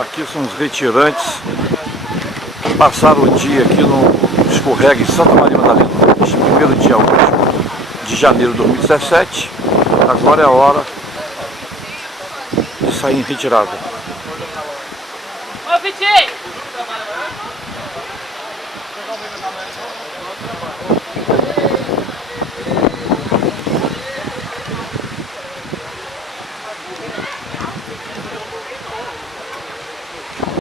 Aqui são os retirantes que passaram o dia aqui no escorrega em Santa Maria Madalena. Este primeiro dia último de janeiro de 2017. Agora é a hora de sair em retirada. Ô, Vitinho!